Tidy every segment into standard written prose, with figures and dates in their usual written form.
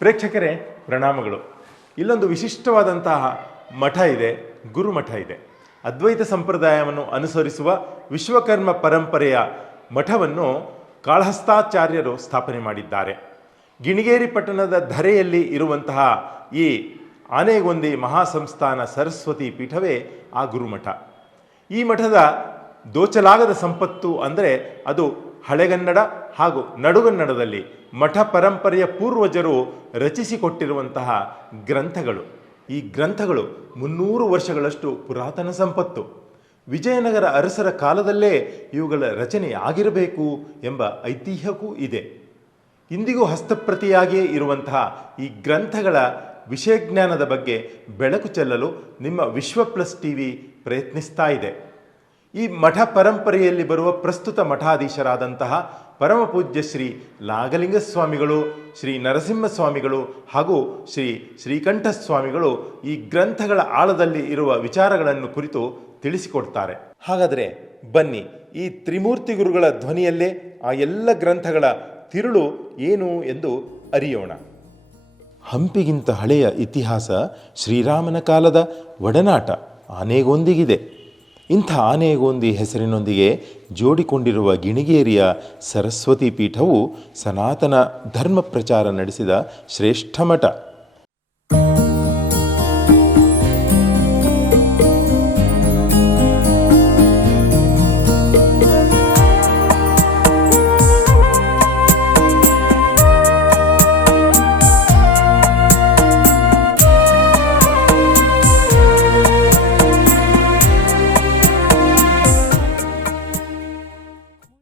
ಪ್ರೇಕ್ಷಕರೇ ಪ್ರಣಾಮಗಳು. ಇಲ್ಲೊಂದು ವಿಶಿಷ್ಟವಾದಂತಹ ಮಠ ಇದೆ, ಗುರುಮಠ ಇದೆ. ಅದ್ವೈತ ಸಂಪ್ರದಾಯವನ್ನು ಅನುಸರಿಸುವ ವಿಶ್ವಕರ್ಮ ಪರಂಪರೆಯ ಮಠವನ್ನು ಕಾಳಹಸ್ತಾಚಾರ್ಯರು ಸ್ಥಾಪನೆ ಮಾಡಿದ್ದಾರೆ. ಗಿಣಿಗೇರಿ ಪಟ್ಟಣದ ಧರೆಯಲ್ಲಿ ಇರುವಂತಹ ಈ ಆನೆಗೊಂದಿ ಮಹಾಸಂಸ್ಥಾನ ಸರಸ್ವತಿ ಪೀಠವೇ ಆ ಗುರುಮಠ. ಈ ಮಠದ ದೋಚಲಾಗದ ಸಂಪತ್ತು ಅಂದರೆ ಅದು ಹಳೆಗನ್ನಡ ಹಾಗೂ ನಡುಗನ್ನಡದಲ್ಲಿ ಮಠ ಪರಂಪರೆಯ ಪೂರ್ವಜರು ರಚಿಸಿಕೊಟ್ಟಿರುವಂತಹ ಗ್ರಂಥಗಳು. ಈ ಗ್ರಂಥಗಳು 300 ವರ್ಷಗಳಷ್ಟು ಪುರಾತನ ಸಂಪತ್ತು. ವಿಜಯನಗರ ಅರಸರ ಕಾಲದಲ್ಲೇ ಇವುಗಳ ರಚನೆ ಆಗಿರಬೇಕು ಎಂಬ ಐತಿಹ್ಯವೂ ಇದೆ. ಇಂದಿಗೂ ಹಸ್ತಪ್ರತಿಯಾಗಿಯೇ ಇರುವಂತಹ ಈ ಗ್ರಂಥಗಳ ವಿಷಯಜ್ಞಾನದ ಬಗ್ಗೆ ಬೆಳಕು ಚೆಲ್ಲಲು ನಿಮ್ಮ ವಿಶ್ವ ಪ್ಲಸ್ ಟಿವಿ ಪ್ರಯತ್ನಿಸ್ತಾ ಇದೆ. ಈ ಮಠ ಪರಂಪರೆಯಲ್ಲಿ ಬರುವ ಪ್ರಸ್ತುತ ಮಠಾಧೀಶರಾದಂತಹ ಪರಮ ಪೂಜ್ಯ ಶ್ರೀ ನಾಗಲಿಂಗ ಸ್ವಾಮಿಗಳು, ಶ್ರೀ ನರಸಿಂಹ ಸ್ವಾಮಿಗಳು ಹಾಗೂ ಶ್ರೀ ಶ್ರೀಕಂಠ ಸ್ವಾಮಿಗಳು ಈ ಗ್ರಂಥಗಳ ಆಳದಲ್ಲಿ ಇರುವ ವಿಚಾರಗಳನ್ನು ಕುರಿತು ತಿಳಿಸಿಕೊಡ್ತಾರೆ. ಹಾಗಾದರೆ ಬನ್ನಿ, ಈ ತ್ರಿಮೂರ್ತಿ ಗುರುಗಳ ಧ್ವನಿಯಲ್ಲೇ ಆ ಎಲ್ಲ ಗ್ರಂಥಗಳ ತಿರುಳು ಏನು ಎಂದು ಅರಿಯೋಣ. ಹಂಪಿಗಿಂತ ಹಳೆಯ ಇತಿಹಾಸ ಶ್ರೀರಾಮನ ಕಾಲದ ಒಡನಾಟ ಆನೆಗೊಂದಿಗಿದೆ. ಇಂಥ ಆನೆಗೊಂದಿ ಹೆಸರಿನೊಂದಿಗೆ ಜೋಡಿಕೊಂಡಿರುವ ಗಿಣಿಗೇರಿಯ ಸರಸ್ವತಿ ಪೀಠವು ಸನಾತನ ಧರ್ಮ ಪ್ರಚಾರ ನಡೆಸಿದ ಶ್ರೇಷ್ಠ ಮಠ.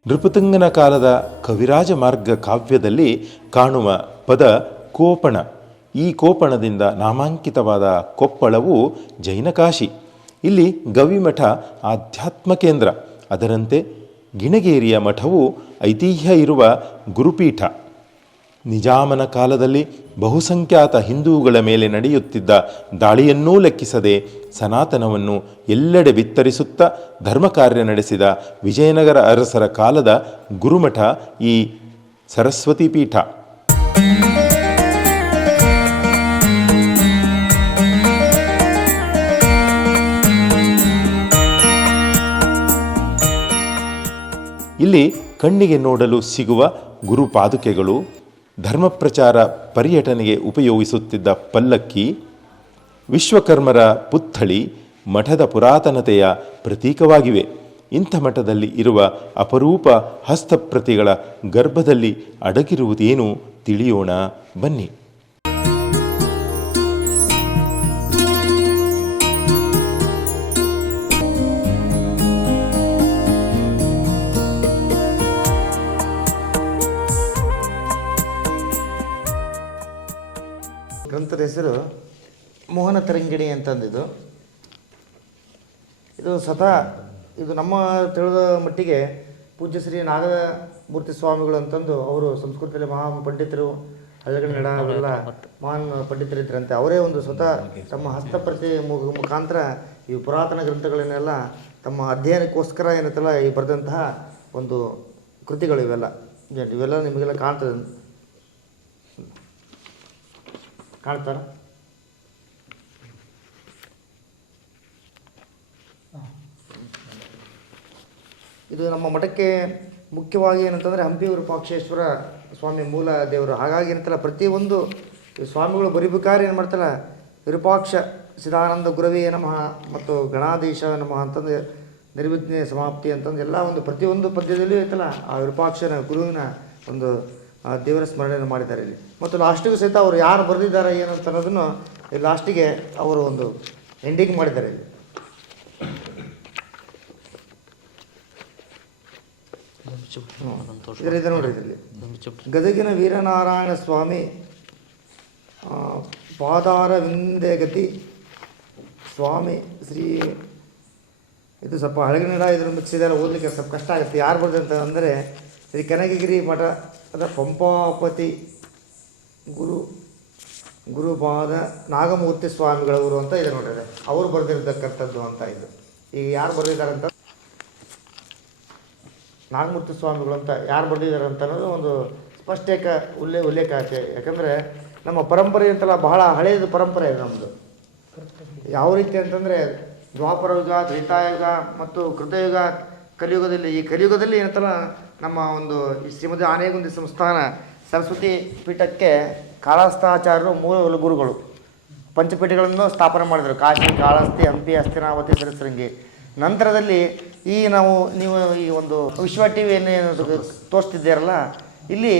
ನೃಪತುಂಗನ ಕಾಲದ ಕವಿರಾಜ ಮಾರ್ಗ ಕಾವ್ಯದಲ್ಲಿ ಕಾಣುವ ಪದ ಕೋಪಣ. ಈ ಕೋಪಣದಿಂದ ನಾಮಾಂಕಿತವಾದ ಕೊಪ್ಪಳವು ಜೈನಕಾಶಿ. ಇಲ್ಲಿ ಗವಿಮಠ ಆಧ್ಯಾತ್ಮ ಕೇಂದ್ರ. ಅದರಂತೆ ಗಿಣಿಗೇರಿಯ ಮಠವು ಐತಿಹ್ಯ ಇರುವ ಗುರುಪೀಠ. ನಿಜಾಮನ ಕಾಲದಲ್ಲಿ ಬಹುಸಂಖ್ಯಾತ ಹಿಂದೂಗಳ ಮೇಲೆ ನಡೆಯುತ್ತಿದ್ದ ದಾಳಿಯನ್ನೂ ಲೆಕ್ಕಿಸದೆ ಸನಾತನವನ್ನು ಎಲ್ಲೆಡೆ ಬಿತ್ತರಿಸುತ್ತಾ ಧರ್ಮಕಾರ್ಯ ನಡೆಸಿದ ವಿಜಯನಗರ ಅರಸರ ಕಾಲದ ಗುರುಮಠ ಈ ಸರಸ್ವತಿ ಪೀಠ. ಇಲ್ಲಿ ಕಣ್ಣಿಗೆ ನೋಡಲು ಸಿಗುವ ಗುರುಪಾದುಕೆಗಳು, ಧರ್ಮಪ್ರಚಾರ ಪರ್ಯಟನೆಗೆ ಉಪಯೋಗಿಸುತ್ತಿದ್ದ ಪಲ್ಲಕ್ಕಿ, ವಿಶ್ವಕರ್ಮರ ಪುತ್ಥಳಿ ಮಠದ ಪುರಾತನತೆಯ ಪ್ರತೀಕವಾಗಿವೆ. ಇಂಥ ಮಠದಲ್ಲಿ ಇರುವ ಅಪರೂಪ ಹಸ್ತಪ್ರತಿಗಳ ಗರ್ಭದಲ್ಲಿ ಅಡಗಿರುವುದೇನು ತಿಳಿಯೋಣ ಬನ್ನಿ. ಗ್ರಂಥದ ಹೆಸರು ಮೋಹನ ತರಂಗಿಣಿ ಅಂತಂದಿದ್ದು. ಇದು ಇದು ನಮ್ಮ ತಿಳಿದ ಮಟ್ಟಿಗೆ ಪೂಜ್ಯ ಶ್ರೀ ನಾಗಮೂರ್ತಿ ಸ್ವಾಮಿಗಳು ಅಂತಂದು ಅವರು ಸಂಸ್ಕೃತದಲ್ಲಿ ಮಹಾ ಪಂಡಿತರು, ಹಳೆಗನ್ನಡ ಅವೆಲ್ಲ ಮಹಾನ್ ಪಂಡಿತರಿದ್ದರಂತೆ. ಅವರೇ ಒಂದು ಸ್ವತಃ ತಮ್ಮ ಹಸ್ತಪ್ರತಿ ಮುಖಾಂತರ ಈ ಪುರಾತನ ಗ್ರಂಥಗಳನ್ನೆಲ್ಲ ತಮ್ಮ ಅಧ್ಯಯನಕ್ಕೋಸ್ಕರ ಏನಂತಲ್ಲ ಈ ಬರೆದಂತಹ ಒಂದು ಕೃತಿಗಳು ಇವೆಲ್ಲ ನಿಮಗೆಲ್ಲ ಕಾಣ್ತಾರ. ಇದು ನಮ್ಮ ಮಠಕ್ಕೆ ಮುಖ್ಯವಾಗಿ ಏನಂತಂದರೆ ಹಂಪಿ ವಿರೂಪಾಕ್ಷೇಶ್ವರ ಸ್ವಾಮಿ ಮೂಲ ದೇವರು. ಹಾಗಾಗಿ ಏನಂತಲ್ಲ ಪ್ರತಿಯೊಂದು ಸ್ವಾಮಿಗಳು ಬರಿಬೇಕಾದ್ರೆ ಏನು ಮಾಡ್ತಾರ, ವಿರೂಪಾಕ್ಷ ಸಿದಾನಂದ ಗುರವೇ ನಮಃ ಮತ್ತು ಗಣಾಧೀಶ ನಮಃ ಅಂತಂದು ನಿರ್ವಿಘ್ನ ಸಮಾಪ್ತಿ ಅಂತಂದು ಎಲ್ಲ ಒಂದು ಪ್ರತಿಯೊಂದು ಪದ್ಯದಲ್ಲಿಯೂ ಐತಲ್ಲ ಆ ವಿರೂಪಾಕ್ಷನ ಗುರುವಿನ ಒಂದು ದೇವರ ಸ್ಮರಣೆಯನ್ನು ಮಾಡಿದ್ದಾರೆ ಇಲ್ಲಿ. ಮತ್ತು ಲಾಸ್ಟಿಗೂ ಸಹಿತ ಅವರು ಯಾರು ಬರೆದಿದ್ದಾರೆ ಏನಂತ ಅನ್ನೋದನ್ನು ಲಾಸ್ಟಿಗೆ ಅವರು ಒಂದು ಎಂಡಿಂಗ್ ಮಾಡಿದ್ದಾರೆ ಇಲ್ಲಿ. ಇದರಿಂದ ನೋಡ್ರಿ, ಇದರಲ್ಲಿ ಗದಗಿನ ವೀರನಾರಾಯಣ ಸ್ವಾಮಿ ಪಾದಾರ ವಿಂದೆಗತಿ ಸ್ವಾಮಿ ಶ್ರೀ. ಇದು ಸ್ವಲ್ಪ ಹಳೆಗನ್ನಡ ಇದ್ರ ಮಿಕ್ಸಿದೆಲ್ಲ ಓದಲಿಕ್ಕೆ ಸ್ವಲ್ಪ ಕಷ್ಟ ಆಗುತ್ತೆ. ಯಾರು ಬರೆದಂತ ಅಂದರೆ ಶ್ರೀ ಕನಕಗಿರಿ ಮಠದ ಪಂಪಾಪತಿ ಗುರುಪಾದ ನಾಗಮೂರ್ತಿ ಸ್ವಾಮಿಗಳವರು ಅಂತ ಇದೆ ನೋಡ್ರಿ. ಅವರು ಬರೆದಿರ್ತಕ್ಕಂಥದ್ದು ಅಂತ ಇದು. ಈಗ ಯಾರು ಬರೆದಿದ್ದಾರೆ ಅಂತ ನಾಗಮೂರ್ತಿ ಸ್ವಾಮಿಗಳು ಅಂತ ಯಾರು ಬರೆದಿದ್ದಾರೆ ಅಂತ ಅನ್ನೋದು ಒಂದು ಸ್ಪಷ್ಟ ಉಲ್ಲೇಖ ಆಯ್ತು. ಯಾಕಂದರೆ ನಮ್ಮ ಪರಂಪರೆ ಅಂತಲ್ಲ ಬಹಳ ಹಳೆಯದು ಪರಂಪರೆ ಇದೆ ನಮ್ಮದು. ಯಾವ ರೀತಿ ಅಂತಂದರೆ ದ್ವಾಪರ ಯುಗ, ತ್ರೇತಾಯುಗ ಮತ್ತು ಕೃತಯುಗ, ಕಲಿಯುಗದಲ್ಲಿ, ಈ ಕಲಿಯುಗದಲ್ಲಿ ಏನಂತಲ್ಲ ನಮ್ಮ ಒಂದು ಈ ಶ್ರೀಮತಿ ಆನೆಗುಂದಿ ಸಂಸ್ಥಾನ ಸರಸ್ವತಿ ಪೀಠಕ್ಕೆ ಕಾಳಹಸ್ತಾಚಾರ್ಯರು ಮೂಲ ಗುರುಗಳು ಪಂಚಪೀಠಗಳನ್ನು ಸ್ಥಾಪನೆ ಮಾಡಿದರು. ಕಾಶಿ, ಕಾಳಹಸ್ತಿ, ಹಂಪಿ, ಹಸ್ತಿನಾವತಿ, ಸರಸ್ರಂಗಿ. ನಂತರದಲ್ಲಿ ನೀವು ಈ ಒಂದು ವಿಶ್ವ ಟಿ ವಿಯನ್ನು ತೋರಿಸ್ತಿದ್ದೀರಲ್ಲ, ಇಲ್ಲಿ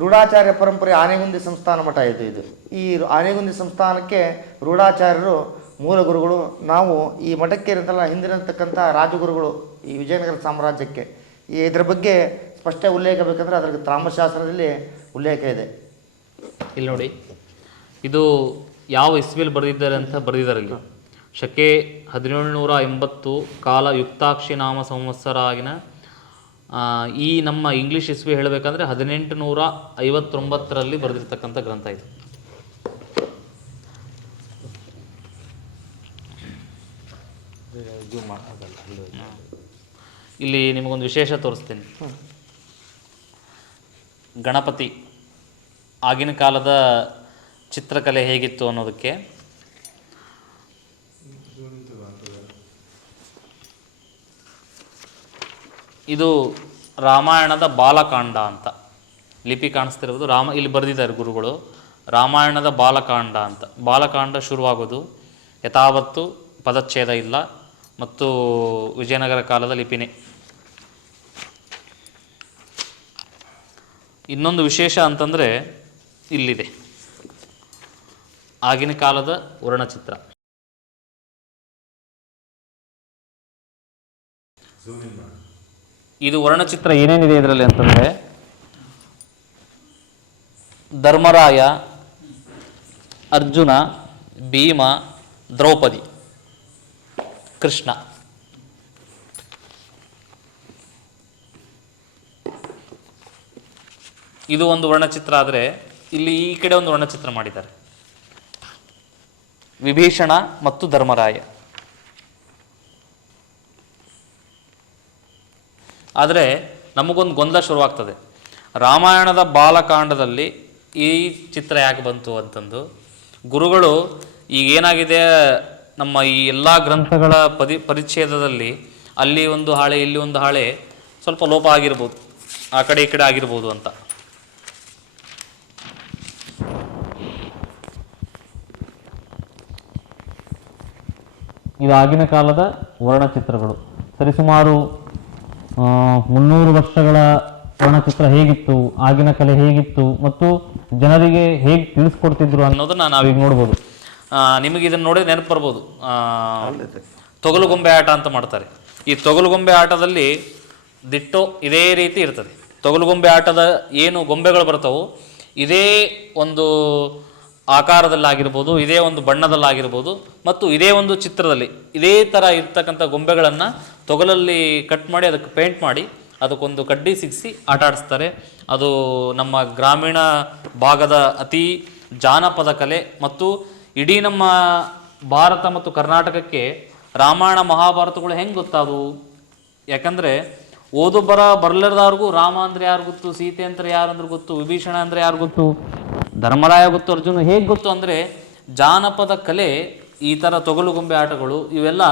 ರೂಢಾಚಾರ್ಯ ಪರಂಪರೆ ಆನೆಗುಂದಿ ಸಂಸ್ಥಾನ ಮಠ ಇದು. ಈ ಆನೆಗುಂದಿ ಸಂಸ್ಥಾನಕ್ಕೆ ರೂಢಾಚಾರ್ಯರು ಮೂಲ ಗುರುಗಳು. ನಾವು ಈ ಮಠಕ್ಕೆ ಇರುತ್ತಲ್ಲ ಹಿಂದಿರತಕ್ಕಂಥ ರಾಜಗುರುಗಳು ಈ ವಿಜಯನಗರ ಸಾಮ್ರಾಜ್ಯಕ್ಕೆ. ಇದರ ಬಗ್ಗೆ ಸ್ಪಷ್ಟ ಉಲ್ಲೇಖ ಬೇಕಂದ್ರೆ ಅದರ ತಾಮ್ರಶಾಸ್ತ್ರದಲ್ಲಿ ಉಲ್ಲೇಖ ಇದೆ. ಇಲ್ಲಿ ನೋಡಿ, ಇದು ಯಾವ ಇಸ್ವಿಯಲ್ಲಿ ಬರೆದಿದ್ದಾರೆ ಅಂತ ಬರೆದಿದ್ದಾರೆ ಇಲ್ಲಿ. ಶಕೆ 1780 ಕಾಲ ಯುಕ್ತಾಕ್ಷಿ ನಾಮ ಸಂವತ್ಸರ ಆಗಿನ ಈ ನಮ್ಮ ಇಂಗ್ಲೀಷ್ ಇಸ್ವಿ ಹೇಳಬೇಕಂದ್ರೆ 1859ರಲ್ಲಿ ಬರೆದಿರ್ತಕ್ಕಂಥ ಗ್ರಂಥ ಇದು. ಇಲ್ಲಿ ನಿಮಗೊಂದು ವಿಶೇಷ ತೋರಿಸ್ತೀನಿ. ಗಣಪತಿ ಆಗಿನ ಕಾಲದ ಚಿತ್ರಕಲೆ ಹೇಗಿತ್ತು ಅನ್ನೋದಕ್ಕೆ ಇದು ರಾಮಾಯಣದ ಬಾಲಕಾಂಡ ಅಂತ ಲಿಪಿ ಕಾಣಿಸ್ತಿರೋದು. ಇಲ್ಲಿ ಬರೆದಿದ್ದಾರೆ ಗುರುಗಳು, ರಾಮಾಯಣದ ಬಾಲಕಾಂಡ ಅಂತ. ಬಾಲಕಾಂಡ ಶುರುವಾಗೋದು ಯಥಾವತ್ತು ಪದಚ್ಛೇದ ಇಲ್ಲ ಮತ್ತು ವಿಜಯನಗರ ಕಾಲದ ಲಿಪಿನೇ. ಇನ್ನೊಂದು ವಿಶೇಷ ಅಂತಂದರೆ ಇಲ್ಲಿದೆ ಆಗಿನ ಕಾಲದ ವರ್ಣಚಿತ್ರ. ಇದು ವರ್ಣಚಿತ್ರ ಏನೇನಿದೆ ಇದರಲ್ಲಿ ಅಂತಂದರೆ ಧರ್ಮರಾಯ, ಅರ್ಜುನ, ಭೀಮ, ದ್ರೌಪದಿ, ಕೃಷ್ಣ. ಇದು ಒಂದು ವರ್ಣಚಿತ್ರ. ಆದರೆ ಇಲ್ಲಿ ಈ ಕಡೆ ಒಂದು ವರ್ಣಚಿತ್ರ ಮಾಡಿದ್ದಾರೆ, ವಿಭೀಷಣ ಮತ್ತು ಧರ್ಮರಾಯ. ಆದರೆ ನಮಗೊಂದು ಗೊಂದಲ ಶುರುವಾಗ್ತದೆ, ರಾಮಾಯಣದ ಬಾಲಕಾಂಡದಲ್ಲಿ ಈ ಚಿತ್ರ ಯಾಕೆ ಬಂತು ಅಂತಂದು. ಗುರುಗಳು ಈಗೇನಾಗಿದೆ, ನಮ್ಮ ಈ ಎಲ್ಲ ಗ್ರಂಥಗಳ ಪರಿಚ್ಛೇದದಲ್ಲಿ ಅಲ್ಲಿ ಒಂದು ಹಾಳೆ ಇಲ್ಲಿ ಒಂದು ಹಾಳೆ ಸ್ವಲ್ಪ ಲೋಪ ಆಗಿರ್ಬೋದು, ಆ ಕಡೆ ಈ ಕಡೆ ಆಗಿರ್ಬೋದು ಅಂತ. ಇದು ಆಗಿನ ಕಾಲದ ವರ್ಣಚಿತ್ರಗಳು. ಸರಿಸುಮಾರು 300 ವರ್ಷಗಳ ವರ್ಣಚಿತ್ರ ಹೇಗಿತ್ತು, ಆಗಿನ ಕಲೆ ಹೇಗಿತ್ತು ಮತ್ತು ಜನರಿಗೆ ಹೇಗೆ ತಿಳಿಸ್ಕೊಡ್ತಿದ್ರು ಅನ್ನೋದನ್ನ ನಾವೀಗ ನೋಡ್ಬೋದು. ನಿಮಗೆ ಇದನ್ನು ನೋಡಿ ನೆನಪು ಬರ್ಬೋದು, ತೊಗಲುಗೊಂಬೆ ಆಟ ಅಂತ ಮಾಡ್ತಾರೆ. ಈ ತೊಗಲುಗೊಂಬೆ ಆಟದಲ್ಲಿ ದಿಟ್ಟೋ ಇದೇ ರೀತಿ ಇರ್ತದೆ. ತೊಗಲುಗೊಂಬೆ ಆಟದ ಏನು ಗೊಂಬೆಗಳು ಬರ್ತಾವೋ ಇದೇ ಒಂದು ಆಕಾರದಲ್ಲಾಗಿರ್ಬೋದು, ಇದೇ ಒಂದು ಬಣ್ಣದಲ್ಲಾಗಿರ್ಬೋದು ಮತ್ತು ಇದೇ ಒಂದು ಚಿತ್ರದಲ್ಲಿ ಇದೇ ಥರ ಇರ್ತಕ್ಕಂಥ ಗೊಂಬೆಗಳನ್ನು ತೊಗಲಲ್ಲಿ ಕಟ್ ಮಾಡಿ ಅದಕ್ಕೆ ಪೇಂಟ್ ಮಾಡಿ ಅದಕ್ಕೊಂದು ಕಡ್ಡಿ ಸಿಗಿಸಿ ಆಟ ಆಡಿಸ್ತಾರೆ. ಅದು ನಮ್ಮ ಗ್ರಾಮೀಣ ಭಾಗದ ಅತಿ ಜಾನಪದ ಕಲೆ ಮತ್ತು ಇಡೀ ನಮ್ಮ ಭಾರತ ಮತ್ತು ಕರ್ನಾಟಕಕ್ಕೆ ರಾಮಾಯಣ ಮಹಾಭಾರತಗಳು ಹೆಂಗೆ ಗೊತ್ತಾದವು? ಯಾಕಂದರೆ ಓದು ಬರಲಿರದವ್ರಿಗೂ ರಾಮ ಅಂದರೆ ಯಾರು ಗೊತ್ತು, ಸೀತೆ ಅಂದರೆ ಯಾರು ಅಂದ್ರೆ ಗೊತ್ತು, ವಿಭೀಷಣ ಅಂದರೆ ಯಾರು ಗೊತ್ತು, ಧರ್ಮರಾಯ ಗೊತ್ತು, ಅರ್ಜುನ ಹೇಗೆ ಗೊತ್ತು ಅಂದರೆ ಜಾನಪದ ಕಲೆ ಈ ಥರ ತೊಗಲುಗೊಂಬೆ ಆಟಗಳು ಇವೆಲ್ಲ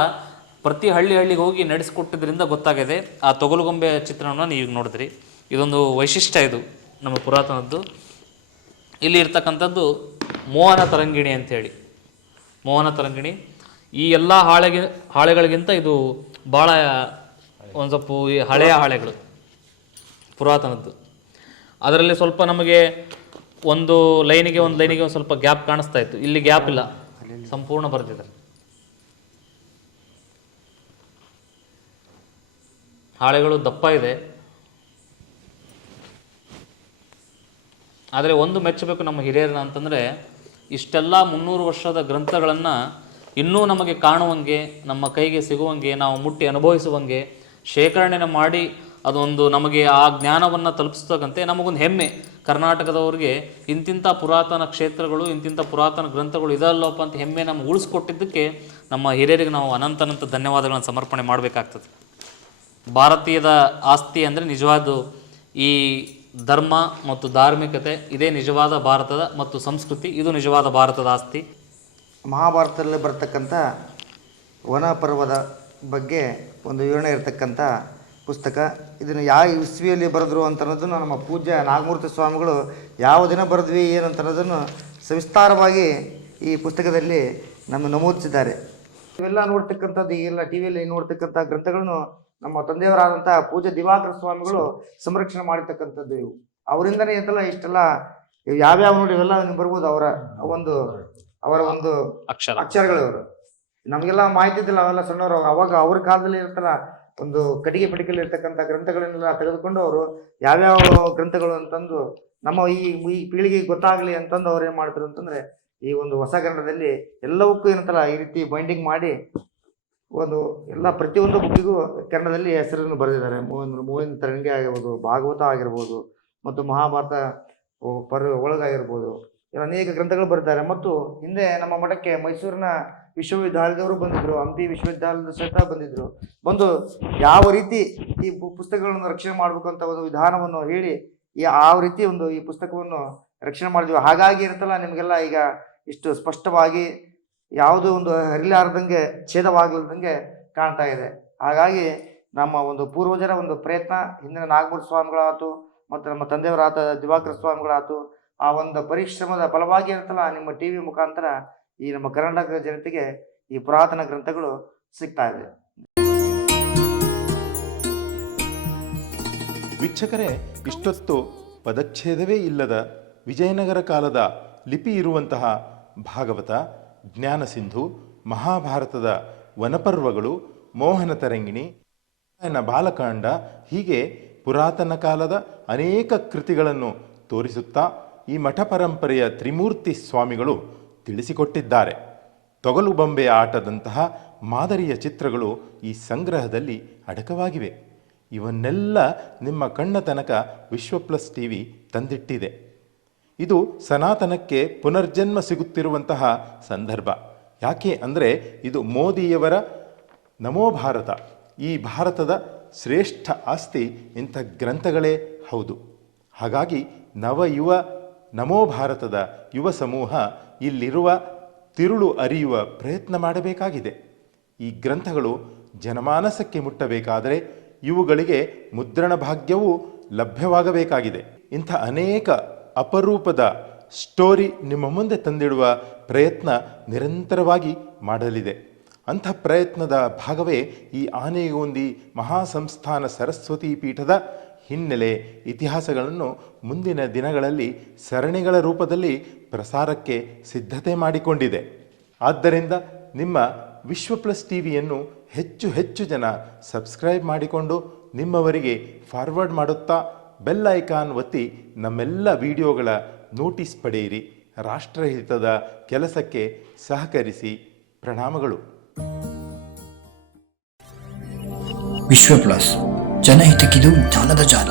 ಪ್ರತಿ ಹಳ್ಳಿಗೆ ಹೋಗಿ ನಡೆಸಿಕೊಟ್ಟಿದ್ರಿಂದ ಗೊತ್ತಾಗಿದೆ. ಆ ತೊಗಲುಗೊಂಬೆ ಚಿತ್ರಣವನ್ನು ನೀವು ನೋಡಿದ್ರಿ. ಇದೊಂದು ವೈಶಿಷ್ಟ್ಯ ಇದು ನಮ್ಮ ಪುರಾತನದ್ದು. ಇಲ್ಲಿ ಇರ್ತಕ್ಕಂಥದ್ದು ಮೋಹನ ತರಂಗಿಣಿ ಅಂಥೇಳಿ. ಮೋಹನ ತರಂಗಿಣಿ ಈ ಎಲ್ಲ ಹಾಳೆಗಳಿಗಿಂತ ಇದು ಭಾಳ ಒಂದು ಸ್ವಲ್ಪ ಹಳೆಯ ಹಾಳೆಗಳು, ಪುರಾತನದ್ದು. ಅದರಲ್ಲಿ ಸ್ವಲ್ಪ ನಮಗೆ ಒಂದು ಲೈನಿಗೆ ಒಂದು ಸ್ವಲ್ಪ ಗ್ಯಾಪ್ ಕಾಣಿಸ್ತಾ ಇತ್ತು. ಇಲ್ಲಿ ಗ್ಯಾಪ್ ಇಲ್ಲ, ಸಂಪೂರ್ಣ ಬರೆದಿದ್ದಾರೆ. ಹಾಳೆಗಳು ದಪ್ಪ ಇದೆ. ಆದರೆ ಒಂದು ಮೆಚ್ಚಬೇಕು ನಮ್ಮ ಹಿರಿಯರನ್ನ ಅಂತಂದರೆ, ಇಷ್ಟೆಲ್ಲ 300 ವರ್ಷದ ಗ್ರಂಥಗಳನ್ನು ಇನ್ನೂ ನಮಗೆ ಕಾಣುವಂಗೆ, ನಮ್ಮ ಕೈಗೆ ಸಿಗುವಂಗೆ, ನಾವು ಮುಟ್ಟಿ ಅನುಭವಿಸುವಂಗೆ ಶೇಖರಣೆನ ಮಾಡಿ ಅದೊಂದು ನಮಗೆ ಆ ಜ್ಞಾನವನ್ನು ತಲುಪಿಸ್ತಕ್ಕಂತೆ ನಮಗೊಂದು ಹೆಮ್ಮೆ. ಕರ್ನಾಟಕದವ್ರಿಗೆ ಇಂತಿಂಥ ಪುರಾತನ ಕ್ಷೇತ್ರಗಳು, ಇಂತಿಂಥ ಪುರಾತನ ಗ್ರಂಥಗಳು ಇದಲ್ಲಪ್ಪ ಅಂತ ಹೆಮ್ಮೆ ನಮ್ಗೆ ಉಳಿಸ್ಕೊಟ್ಟಿದ್ದಕ್ಕೆ ನಮ್ಮ ಹಿರಿಯರಿಗೆ ನಾವು ಅನಂತ ಧನ್ಯವಾದಗಳನ್ನು ಸಮರ್ಪಣೆ ಮಾಡಬೇಕಾಗ್ತದೆ. ಭಾರತೀಯದ ಆಸ್ತಿ ಅಂದರೆ ನಿಜವಾದ ಈ ಧರ್ಮ ಮತ್ತು ಧಾರ್ಮಿಕತೆ ಇದೇ ನಿಜವಾದ ಭಾರತದ ಮತ್ತು ಸಂಸ್ಕೃತಿ, ಇದು ನಿಜವಾದ ಭಾರತದ ಆಸ್ತಿ. ಮಹಾಭಾರತದಲ್ಲಿ ಬರ್ತಕ್ಕಂಥ ವನ ಪರ್ವದ ಬಗ್ಗೆ ಒಂದು ವಿವರಣೆ ಇರತಕ್ಕಂಥ ಪುಸ್ತಕ. ಇದನ್ನು ಯಾವ ಇಸ್ವಿಯಲ್ಲಿ ಬರೆದ್ರು ಅಂತ ಅನ್ನೋದನ್ನು ನಮ್ಮ ಪೂಜ್ಯ ನಾಗಮೂರ್ತಿ ಸ್ವಾಮಿಗಳು ಯಾವ ದಿನ ಬರೆದ್ವಿ ಏನಂತ ಅನ್ನೋದನ್ನು ಸವಿಸ್ತಾರವಾಗಿ ಈ ಪುಸ್ತಕದಲ್ಲಿ ನಮೂದಿಸಿದ್ದಾರೆ. ಇವೆಲ್ಲ ನೋಡ್ತಕ್ಕಂಥದ್ದು, ಈಗೆಲ್ಲ ಟಿ ವಿಯಲ್ಲಿ ನೋಡ್ತಕ್ಕಂಥ ಗ್ರಂಥಗಳನ್ನು ನಮ್ಮ ತಂದೆಯವರಾದಂಥ ಪೂಜ್ಯ ದಿವಾಕರ ಸ್ವಾಮಿಗಳು ಸಂರಕ್ಷಣೆ ಮಾಡಿರ್ತಕ್ಕಂಥದ್ದು. ಇವು ಅವರಿಂದನೇ ಅಂತಲ್ಲ ಇಷ್ಟೆಲ್ಲ ಯಾವ್ಯಾವ ನೋಡಿ ಇವೆಲ್ಲ ನೀವು ಬರ್ಬೋದು. ಅವರ ಒಂದು ಅಕ್ಷರಗಳು ಇವರು ನಮಗೆಲ್ಲ ಮಾಹಿತಿ ಇದ್ದಿಲ್ಲ, ಅವೆಲ್ಲ ಸಣ್ಣವರು. ಅವಾಗ ಅವ್ರ ಕಾಲದಲ್ಲಿ ಇರ್ತಲ್ಲ ಒಂದು ಕಟ್ಟಿಗೆ ಪಡಿಕೆಯಲ್ಲಿ ಇರ್ತಕ್ಕಂಥ ಗ್ರಂಥಗಳನ್ನೆಲ್ಲ ತೆಗೆದುಕೊಂಡು ಅವರು ಯಾವ್ಯಾವ ಗ್ರಂಥಗಳು ಅಂತಂದು ನಮ್ಮ ಈ ಪೀಳಿಗೆಗೆ ಗೊತ್ತಾಗಲಿ ಅಂತಂದು ಅವ್ರು ಏನು ಮಾಡಿದ್ರು ಅಂತಂದರೆ ಈ ಒಂದು ಹೊಸ ಕನ್ನಡದಲ್ಲಿ ಎಲ್ಲವಕ್ಕೂ ಏನಂತಲ್ಲ ಈ ರೀತಿ ಬೈಂಡಿಂಗ್ ಮಾಡಿ ಒಂದು ಎಲ್ಲ ಪ್ರತಿಯೊಂದು ಬುಕ್ಕಿಗೂ ಕನ್ನಡದಲ್ಲಿ ಹೆಸರನ್ನು ಬರೆದಿದ್ದಾರೆ. ಮೂವಿನ ತರಂಗಿ ಆಗಿರ್ಬೋದು, ಭಾಗವತ ಆಗಿರ್ಬೋದು, ಮತ್ತು ಮಹಾಭಾರತ ಒಳಗಾಗಿರ್ಬೋದು, ಅನೇಕ ಗ್ರಂಥಗಳು ಬರೆದಿದ್ದಾರೆ. ಮತ್ತು ಹಿಂದೆ ನಮ್ಮ ಮಠಕ್ಕೆ ಮೈಸೂರಿನ ವಿಶ್ವವಿದ್ಯಾಲಯದವರು ಬಂದಿದ್ದರು, ಹಂಪಿ ವಿಶ್ವವಿದ್ಯಾಲಯದ ಸಹಿತ ಬಂದಿದ್ದರು. ಬಂದು ಯಾವ ರೀತಿ ಈ ಪುಸ್ತಕಗಳನ್ನು ರಕ್ಷಣೆ ಮಾಡಬೇಕು ಅಂತ ಒಂದು ವಿಧಾನವನ್ನು ಹೇಳಿ ಯಾವ ರೀತಿ ಈ ಪುಸ್ತಕವನ್ನು ರಕ್ಷಣೆ ಮಾಡಿದ್ವಿ. ಹಾಗಾಗಿ ಇರುತ್ತಲ್ಲ ನಿಮಗೆಲ್ಲ ಈಗ ಇಷ್ಟು ಸ್ಪಷ್ಟವಾಗಿ ಯಾವುದೋ ಒಂದು ಹರಿಲಾರ್ದಂಗೆ ಛೇದವಾಗಲ್ದಂಗೆ ಕಾಣ್ತಾ ಇದೆ. ಹಾಗಾಗಿ ನಮ್ಮ ಒಂದು ಪೂರ್ವಜರ ಒಂದು ಪ್ರಯತ್ನ, ಹಿಂದಿನ ನಾಗಮೂರ್ತಿ ಸ್ವಾಮಿಗಳಾಯ್ತು ಮತ್ತು ನಮ್ಮ ತಂದೆಯವರಾದ ದಿವಾಕರ ಸ್ವಾಮಿಗಳಾಯ್ತು, ಆ ಒಂದು ಪರಿಶ್ರಮದ ಫಲವಾಗಿ ಇರುತ್ತಲ್ಲ ನಿಮ್ಮ ಟಿ ವಿ ಮುಖಾಂತರ ಈ ನಮ್ಮ ಕರ್ನಾಟಕ ಜನತೆಗೆ ಈ ಪುರಾತನ ಗ್ರಂಥಗಳು ಸಿಗ್ತಾ ಇದೆ. ವೀಕ್ಷಕರೇ, ಇಷ್ಟೊತ್ತು ಪದಚ್ಛೇದವೇ ಇಲ್ಲದ ವಿಜಯನಗರ ಕಾಲದ ಲಿಪಿ ಇರುವಂತಹ ಭಾಗವತ, ಜ್ಞಾನಸಿಂಧು, ಮಹಾಭಾರತದ ವನಪರ್ವಗಳು, ಮೋಹನ ತರಂಗಿಣಿ, ಬಾಲಕಾಂಡ, ಹೀಗೆ ಪುರಾತನ ಕಾಲದ ಅನೇಕ ಕೃತಿಗಳನ್ನು ತೋರಿಸುತ್ತಾ ಈ ಮಠ ಪರಂಪರೆಯ ತ್ರಿಮೂರ್ತಿ ಸ್ವಾಮಿಗಳು ತಿಳಿಸಿಕೊಟ್ಟಿದ್ದಾರೆ. ತೊಗಲು ಬೊಂಬೆ ಆಟದಂತಹ ಮಾದರಿಯ ಚಿತ್ರಗಳು ಈ ಸಂಗ್ರಹದಲ್ಲಿ ಅಡಕವಾಗಿವೆ. ಇವನ್ನೆಲ್ಲ ನಿಮ್ಮ ಕಣ್ಣ ತನಕ ವಿಶ್ವಪ್ಲಸ್ ಟಿವಿ ತಂದಿಟ್ಟಿದೆ. ಇದು ಸನಾತನಕ್ಕೆ ಪುನರ್ಜನ್ಮ ಸಿಗುತ್ತಿರುವಂತಹ ಸಂದರ್ಭ. ಯಾಕೆ ಅಂದರೆ ಇದು ಮೋದಿಯವರ ನಮೋ ಭಾರತ, ಈ ಭಾರತದ ಶ್ರೇಷ್ಠ ಆಸ್ತಿ ಇಂಥ ಗ್ರಂಥಗಳೇ ಹೌದು. ಹಾಗಾಗಿ ನವಯುವ ನಮೋ ಭಾರತದ ಯುವ ಸಮೂಹ ಇಲ್ಲಿರುವ ತಿರುಳು ಅರಿಯುವ ಪ್ರಯತ್ನ ಮಾಡಬೇಕಾಗಿದೆ. ಈ ಗ್ರಂಥಗಳು ಜನಮಾನಸಕ್ಕೆ ಮುಟ್ಟಬೇಕಾದರೆ ಇವುಗಳಿಗೆ ಮುದ್ರಣ ಭಾಗ್ಯವೂ ಲಭ್ಯವಾಗಬೇಕಾಗಿದೆ. ಇಂಥ ಅನೇಕ ಅಪರೂಪದ ಸ್ಟೋರಿ ನಿಮ್ಮ ಮುಂದೆ ತಂದಿಡುವ ಪ್ರಯತ್ನ ನಿರಂತರವಾಗಿ ಮಾಡಲಿದೆ. ಅಂಥ ಪ್ರಯತ್ನದ ಭಾಗವೇ ಈ ಆನೆಗೊಂದಿ ಮಹಾಸಂಸ್ಥಾನ ಸರಸ್ವತಿ ಪೀಠದ ಹಿನ್ನೆಲೆ ಇತಿಹಾಸಗಳನ್ನು ಮುಂದಿನ ದಿನಗಳಲ್ಲಿ ಸರಣಿಗಳ ರೂಪದಲ್ಲಿ ಪ್ರಸಾರಕ್ಕೆ ಸಿದ್ಧತೆ ಮಾಡಿಕೊಂಡಿದೆ. ಆದ್ದರಿಂದ ನಿಮ್ಮ ವಿಶ್ವಪ್ಲಸ್ ಟಿವಿಯನ್ನು ಹೆಚ್ಚು ಹೆಚ್ಚು ಜನ ಸಬ್ಸ್ಕ್ರೈಬ್ ಮಾಡಿಕೊಂಡು ನಿಮ್ಮವರಿಗೆ ಫಾರ್ವರ್ಡ್ ಮಾಡುತ್ತಾ ಬೆಲ್ ಐಕಾನ್ ಒತ್ತಿ ನಮ್ಮೆಲ್ಲ ವಿಡಿಯೋಗಳ ನೋಟಿಸ್ ಪಡೆಯಿರಿ. ರಾಷ್ಟ್ರಹಿತದ ಕೆಲಸಕ್ಕೆ ಸಹಕರಿಸಿ. ಪ್ರಣಾಮಗಳು. ವಿಶ್ವ ಪ್ಲಸ್, ಜನಹಿತಕ್ಕಿದು ಜ್ಞಾನದ ಜಾಲ.